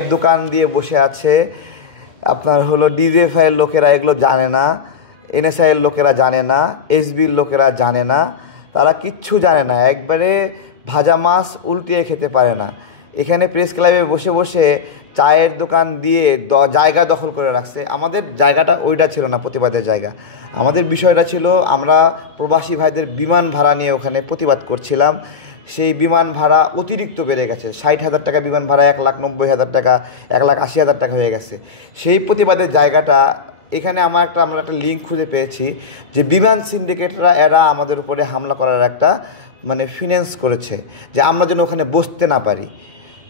দোকান দিয়ে বসে আছে। আপনার হলো ডিজিএফআই এর লোকেরা এগুলো জানে না, এনএসআই এর লোকেরা জানে না, এসবির লোকেরা জানে না, তারা কিচ্ছু জানে না, একবারে ভাজা মাছ উল্টিয়ে খেতে পারে না। এখানে প্রেস ক্লাবে বসে বসে চায়ের দোকান দিয়ে জায়গা দখল করে রাখছে। আমাদের জায়গাটা ওইটা ছিল না প্রতিবাদের জায়গা, আমাদের বিষয়টা ছিল আমরা প্রবাসী ভাইদের বিমান ভাড়া নিয়ে ওখানে প্রতিবাদ করছিলাম। সেই বিমান ভাড়া অতিরিক্ত বেড়ে গেছে, 60,000 টাকা বিমান ভাড়া 1,90,000 টাকা, 1,80,000 টাকা হয়ে গেছে। সেই প্রতিবাদের জায়গাটা এখানে আমরা একটা লিঙ্ক খুঁজে পেয়েছি যে বিমান সিন্ডিকেটরা এরা আমাদের উপরে হামলা করার একটা ফিন্যান্স করেছে যে আমরা যেন ওখানে বসতে না পারি।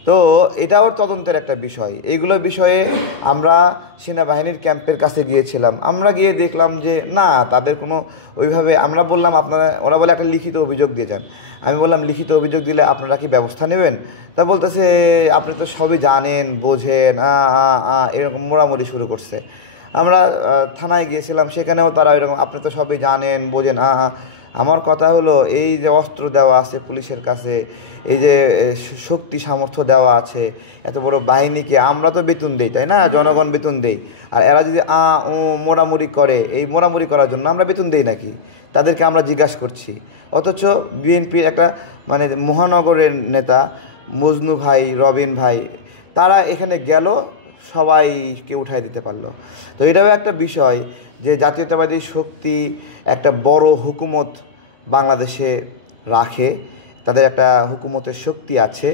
তো এটাও তদন্তের একটা বিষয়। এইগুলো বিষয়ে আমরা সেনাবাহিনীর ক্যাম্পের কাছে গিয়েছিলাম, আমরা গিয়ে দেখলাম যে না, তাদের কোনো ওইভাবে, আমরা বললাম আপনারা, ওরা বলে একটা লিখিত অভিযোগ দিয়ে যান। আমি বললাম লিখিত অভিযোগ দিলে আপনারা কি ব্যবস্থা নেবেন? তা বলতেছে আপনি তো সবই জানেন বোঝেন, এরকম মোড়ামুড়ি শুরু করছে। আমরা থানায় গিয়েছিলাম, সেখানেও তারা এরকম আপনি তো সবই জানেন বোঝেন। আমার কথা হলো, এই যে অস্ত্র দেওয়া আছে পুলিশের কাছে, এই যে শক্তি সামর্থ্য দেওয়া আছে, এত বড় বাহিনীকে আমরা তো বেতন দেই, তাই না? জনগণ বেতন দেই। আর এরা যদি মোড়ামুড়ি করে, এই মোড়ামুড়ি করার জন্য আমরা বেতন দেই নাকি? তাদেরকে আমরা জিজ্ঞাসা করছি। অথচ বিএনপির একটা মহানগরের নেতা মজনু ভাই, রবিন ভাই, তারা এখানে গেল, সবাইকে উঠাই দিতে পারলো। তো এটাও একটা বিষয় যে জাতীয়তাবাদী শক্তি একটা বড় হুকুমত বাংলাদেশে রাখে, তাদের একটা হুকুমতের শক্তি আছে।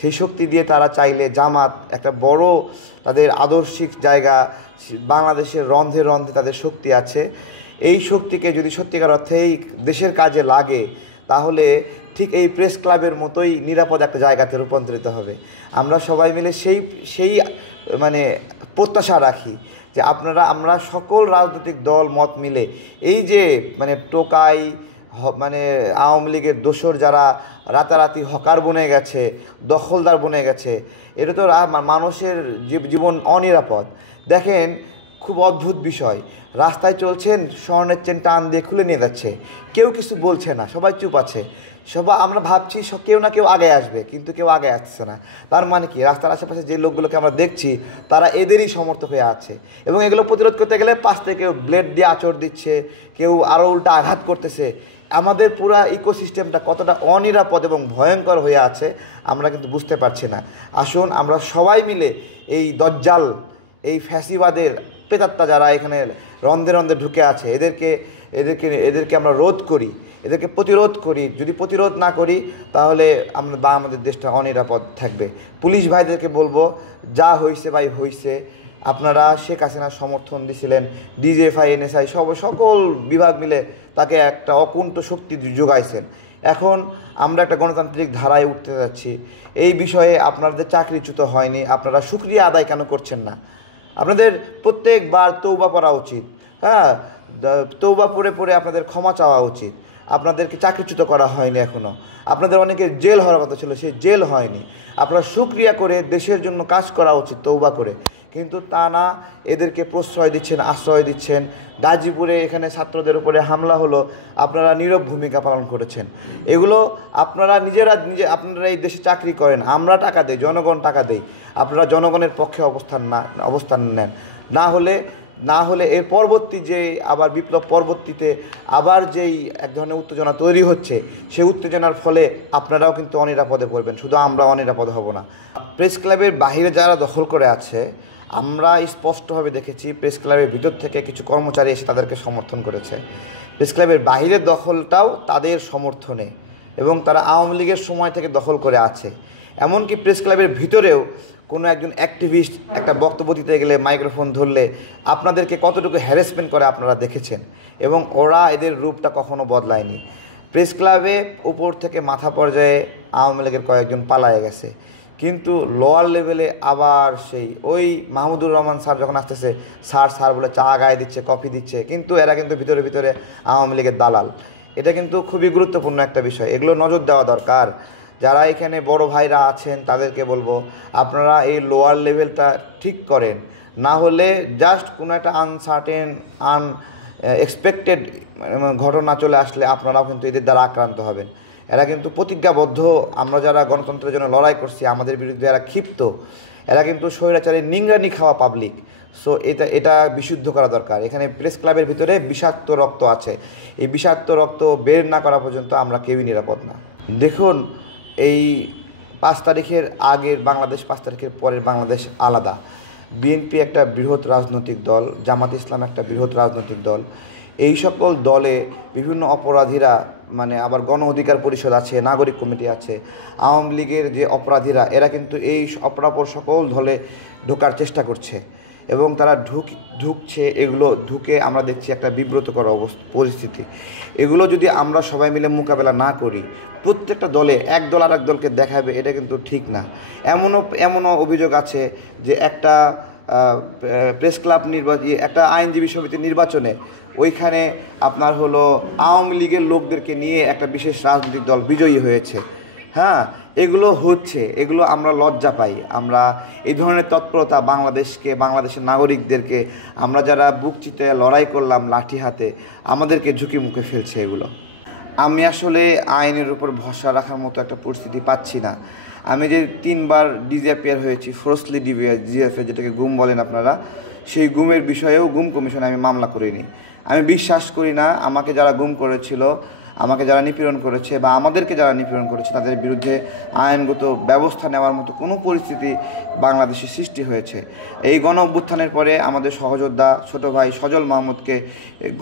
সেই শক্তি দিয়ে তারা চাইলে জামাত একটা বড় তাদের আদর্শিক জায়গা, বাংলাদেশের রন্ধে রন্ধে তাদের শক্তি আছে। এই শক্তিকে যদি সত্যিকার অর্থেই দেশের কাজে লাগে, তাহলে ঠিক এই প্রেস ক্লাবের মতোই নিরাপদ একটা জায়গাতে রূপান্তরিত হবে। আমরা সবাই মিলে সেই সেই প্রত্যাশা রাখি যে আমরা সকল রাজনৈতিক দল মত মিলে এই যে টোকাই আওয়ামী লীগের দোসর যারা রাতারাতি হকার বনে গেছে, দখলদার বনে গেছে, এটা তো মানুষের জীবন অনিরাপদ। দেখেন, খুব অদ্ভুত বিষয়, রাস্তায় চলছেন, স্বর্ণের চেন টান দিয়ে খুলে নিয়ে যাচ্ছে, কেউ কিছু বলছে না, সবাই চুপ আছে। আমরা ভাবছি কেউ না কেউ আগে আসবে, কিন্তু কেউ আগে আসছে না। তার মানে কি, রাস্তার আশেপাশে যে লোকগুলোকে আমরা দেখছি তারা এদেরই সমর্থক হয়ে আছে, এবং এগুলো প্রতিরোধ করতে গেলে পাশ থেকে কেউ ব্লেড দিয়ে আঁচড় দিচ্ছে, কেউ আরও উল্টা আঘাত করতেছে। আমাদের পুরা ইকোসিস্টেমটা কতটা অনিরাপদ এবং ভয়ঙ্কর হয়ে আছে আমরা কিন্তু বুঝতে পারছি না। আসুন আমরা সবাই মিলে এই দজ্জাল, এই ফ্যাসিবাদের প্রেতাত্মা যারা এখানে রন্ধে রন্ধে ঢুকে আছে, এদেরকে আমরা রোধ করি, এদেরকে প্রতিরোধ করি। যদি প্রতিরোধ না করি তাহলে আমাদের দেশটা অনিরাপদ থাকবে। পুলিশ ভাইদেরকে বলবো, যা হয়েছে ভাই হয়েছে, আপনারা শেখ হাসিনার সমর্থন দিয়েছিলেন, ডিজিএফআই, এনএসআই সকল বিভাগ মিলে তাকে একটা অকুণ্ঠ শক্তি যোগাইছেন। এখন আমরা একটা গণতান্ত্রিক ধারায় উঠতে যাচ্ছি। এই বিষয়ে আপনাদের চাকরিচ্যুত হয়নি, আপনারা শুকরিয়া আদায় কেন করছেন না? আপনাদের প্রত্যেকবার তৌবা পড়া উচিত। তৌবা পড়ে পড়ে আপনাদের ক্ষমা চাওয়া উচিত। আপনাদেরকে চাকরিচ্যুত করা হয়নি এখনও, আপনাদের অনেকের জেল হওয়ার কথা ছিল, সেই জেল হয়নি। আপনারা শুকরিয়া করে দেশের জন্য কাজ করা উচিত তৌবা করে, কিন্তু তা না, এদেরকে প্রশ্রয় দিচ্ছেন, আশ্রয় দিচ্ছেন। গাজীপুরে এখানে ছাত্রদের উপরে হামলা হলো, আপনারা নীরব ভূমিকা পালন করেছেন। এগুলো আপনারা আপনারা এই দেশে চাকরি করেন, আমরা টাকা দেই, জনগণ টাকা দেই, আপনারা জনগণের পক্ষে অবস্থান নেন। না হলে এর পরবর্তী যে আবার বিপ্লব পরবর্তীতে আবার যেই এক ধরনের উত্তেজনা তৈরি হচ্ছে, সেই উত্তেজনার ফলে আপনারাও কিন্তু অনিরাপদে পড়বেন, শুধু আমরা অনিরাপদ হব না। প্রেস ক্লাবের বাইরে যারা দখল করে আছে, আমরা স্পষ্টভাবে দেখেছি প্রেস ক্লাবের ভিতর থেকে কিছু কর্মচারী এসে তাদেরকে সমর্থন করেছে। প্রেস ক্লাবের বাইরের দখলটাও তাদের সমর্থনে, এবং তারা আওয়ামী লীগের সময় থেকে দখল করে আছে। এমনকি প্রেস ক্লাবের ভিতরেও কোনো একজন অ্যাক্টিভিস্ট একটা বক্তব্য দিতে গেলে মাইক্রোফোন ধরলে আপনাদেরকে কতটুকু হ্যারাসমেন্ট করে আপনারা দেখেছেন, এবং ওরা এদের রূপটা কখনো বদলায়নি। প্রেস ক্লাবে উপর থেকে মাথা পর্যায়ে আওয়ামী লীগের কয়েকজন পালায়ে গেছে, কিন্তু লোয়ার লেভেলে আবার সেই ওই মাহমুদুর রহমান স্যার যখন আসতেছে, স্যার বলে চা গায়ে দিচ্ছে, কফি দিচ্ছে, কিন্তু এরা কিন্তু ভিতরে ভিতরে আওয়ামী লীগের দালাল। এটা কিন্তু খুবই গুরুত্বপূর্ণ একটা বিষয়, এগুলো নজর দেওয়া দরকার। যারা এখানে বড় ভাইরা আছেন তাদেরকে বলবো, আপনারা এই লোয়ার লেভেলটা ঠিক করেন, না হলে জাস্ট কোনো একটা আনসার্টেন এক্সপেক্টেড ঘটনা চলে আসলে আপনারাও কিন্তু এদের দ্বারা আক্রান্ত হবেন। এরা কিন্তু প্রতিজ্ঞাবদ্ধ, আমরা যারা গণতন্ত্রের জন্য লড়াই করছি, আমাদের বিরুদ্ধে এরা ক্ষিপ্ত, এরা কিন্তু স্বৈরাচারের নিংড়ানি খাওয়া পাবলিক। সো এটা বিশুদ্ধ করা দরকার। এখানে প্রেস ক্লাবের ভিতরে বিষাক্ত রক্ত আছে, এই বিষাক্ত রক্ত বের না করা পর্যন্ত আমরা কেউই নিরাপদ না। দেখুন, এই 5 তারিখের আগের বাংলাদেশ, 5 তারিখের পরের বাংলাদেশ আলাদা। বিএনপি একটা বৃহৎ রাজনৈতিক দল, জামাত ইসলাম একটা বৃহৎ রাজনৈতিক দল। এই সকল দলে বিভিন্ন অপরাধীরা, মানে আবার গণ অধিকার পরিষদ আছে, নাগরিক কমিটি আছে, আওয়ামী লীগের যে অপরাধীরা, এরা কিন্তু এই অপরাপর সকল দলে ঢোকার চেষ্টা করছে এবং তারা ঢুকছে। এগুলো ঢুকে আমরা দেখছি একটা বিব্রতকর পরিস্থিতি। এগুলো যদি আমরা সবাই মিলে মোকাবেলা না করি, প্রত্যেকটা দলে এক দল আর এক দলকে দেখাবে, এটা কিন্তু ঠিক না। এমনও অভিযোগ আছে যে একটা প্রেস ক্লাব একটা আইনজীবী সমিতির নির্বাচনে ওইখানে আপনার হলো আওয়ামী লীগের লোকদেরকে নিয়ে একটা বিশেষ রাজনৈতিক দল বিজয়ী হয়েছে। হ্যাঁ, এগুলো হচ্ছে, এগুলো আমরা লজ্জা পাই। আমরা এই ধরনের তৎপরতা বাংলাদেশের নাগরিকদেরকে, আমরা যারা বুক চিতে লড়াই করলাম লাঠি হাতে, আমাদেরকে ঝুঁকি মুখে ফেলছে এগুলো। আমি আসলে আইনের উপর ভরসা রাখার মতো একটা পরিস্থিতি পাচ্ছি না। আমি যে 3 বার ডিজিএফআইআর হয়েছি, ফোর্সলি ডিজিএফআইআর যেটাকে গুম বলেন আপনারা, সেই গুমের বিষয়েও গুম কমিশনে আমি মামলা করিনি। আমি বিশ্বাস করি না আমাকে যারা গুম করেছিল, আমাকে যারা নিপীড়ন করেছে বা আমাদেরকে যারা নিপীড়ন করেছে, তাদের বিরুদ্ধে আইনগত ব্যবস্থা নেওয়ার মতো কোনো পরিস্থিতি বাংলাদেশে সৃষ্টি হয়েছে। এই গণ অভ্যুত্থানের পরে আমাদের সহযোদ্ধা ছোট ভাই সজল মাহমুদকে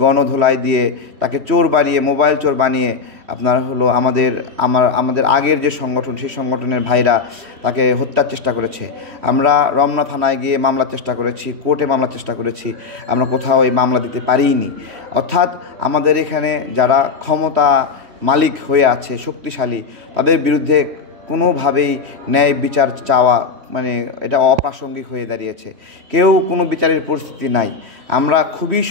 গণধোলাই দিয়ে, তাকে চোর বানিয়ে, মোবাইল চোর বানিয়ে আপনার হলো আমাদের আগের যে সংগঠন, সেই সংগঠনের ভাইরা তাকে হত্যার চেষ্টা করেছে। আমরা রমনা থানায় গিয়ে মামলার চেষ্টা করেছি, কোর্টে মামলার চেষ্টা করেছি, আমরা কোথাও এই মামলা দিতে পারিনি। অর্থাৎ আমাদের এখানে যারা ক্ষমতা মালিক হয়ে আছে, শক্তিশালী, তাদের বিরুদ্ধে কোনোভাবেই ন্যায় বিচার চাওয়া মানে এটা অপ্রাসঙ্গিক হয়ে দাঁড়িয়েছে। কেউ কোনো বিচারের পরিস্থিতি নাই। আমরা খুবই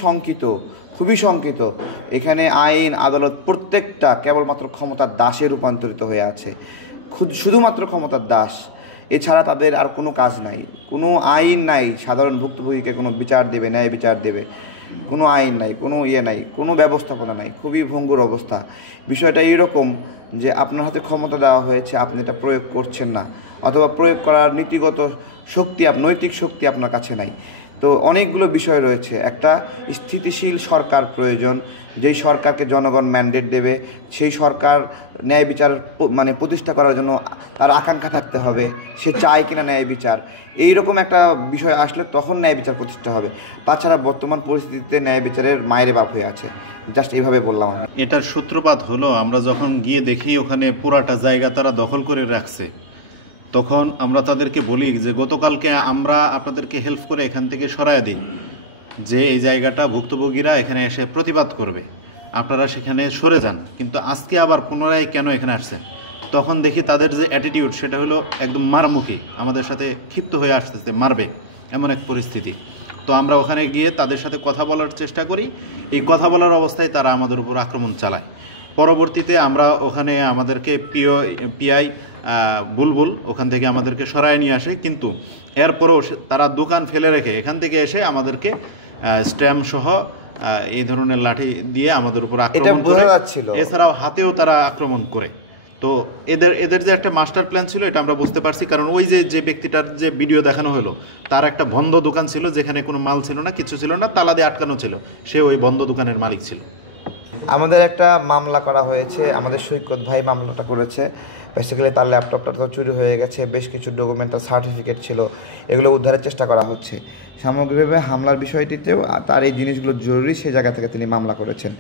শঙ্কিত। এখানে আইন আদালত প্রত্যেকটা কেবলমাত্র ক্ষমতার দাসে রূপান্তরিত হয়ে আছে, শুধুমাত্র ক্ষমতার দাস। এছাড়া তাদের আর কোনো কাজ নাই, কোনো আইন নাই সাধারণ ভুক্তভোগীকে কোনো বিচার দেবে, ন্যায় বিচার দেবে। কোনো আইন নাই, কোনো নাই, কোনো ব্যবস্থাপনা নাই। খুবই ভঙ্গুর অবস্থা। বিষয়টা এইরকম যে আপনার হাতে ক্ষমতা দেওয়া হয়েছে, আপনি এটা প্রয়োগ করছেন না, অথবা প্রয়োগ করার নীতিগত শক্তি, নৈতিক শক্তি আপনার কাছে নাই। তো অনেকগুলো বিষয় রয়েছে। একটা স্থিতিশীল সরকার প্রয়োজন, যেই সরকারকে জনগণ ম্যান্ডেট দেবে, সেই সরকার ন্যায় বিচার মানে প্রতিষ্ঠা করার জন্য তার আকাঙ্ক্ষা থাকতে হবে, সে চায় কিনা ন্যায় বিচার। এইরকম একটা বিষয় আসলে তখন ন্যায় বিচার প্রতিষ্ঠা হবে। তাছাড়া বর্তমান পরিস্থিতিতে ন্যায় বিচারের মায়ের বাপ হয়ে আছে। জাস্ট এইভাবে বললাম। এটার সূত্রপাত হলো, আমরা যখন গিয়ে দেখি ওখানে পুরাটা জায়গা তারা দখল করে রাখছে, তখন আমরা তাদেরকে বলি যে গতকালকে আমরা আপনাদেরকে হেল্প করে এখান থেকে সরায় দিই, যে এই জায়গাটা ভুক্তভোগীরা এখানে এসে প্রতিবাদ করবে, আপনারা সেখানে সরে যান। কিন্তু আজকে আবার পুনরায় কেন এখানে আসছেন? তখন দেখি তাদের যে অ্যাটিটিউড, সেটা হলো একদম মারমুখী, আমাদের সাথে ক্ষিপ্ত হয়ে আসতেছে, মারবে এমন এক পরিস্থিতি। তো আমরা ওখানে গিয়ে তাদের সাথে কথা বলার চেষ্টা করি। এই কথা বলার অবস্থায় তারা আমাদের উপর আক্রমণ চালায়। পরবর্তীতে আমরা ওখানে আমাদেরকে পিআই বুলবুল ওখান থেকে আমাদেরকে সরায় নিয়ে আসে, কিন্তু এরপরও তারা দোকান ফেলে রেখে এখান থেকে এসে আমাদেরকে স্ট্যাম্প সহ এই ধরনের লাঠি দিয়ে আমাদের উপর আক্রমণ করে, এছাড়াও হাতেও তারা আক্রমণ করে। তো এদের যে একটা মাস্টার প্ল্যান ছিল এটা আমরা বুঝতে পারছি, কারণ ওই যে ব্যক্তিটার যে ভিডিও দেখানো হলো, তার একটা বন্ধ দোকান ছিল, যেখানে কোনো মাল ছিল না, কিছু ছিল না, তালা দিয়ে আটকানো ছিল, সে ওই বন্ধ দোকানের মালিক ছিল। আমাদের একটা মামলা করা হয়েছে, আমাদের সৈকত ভাই মামলাটা করেছে। বেসিক্যালি তার ল্যাপটপটা তো চুরি হয়ে গেছে, বেশ কিছু ডকুমেন্ট, তার সার্টিফিকেট ছিল, এগুলো উদ্ধারের চেষ্টা করা হচ্ছে। সামগ্রিকভাবে হামলার বিষয়টিতেও তার এই জিনিসগুলো জরুরি, সেই জায়গা থেকে তিনি মামলা করেছেন।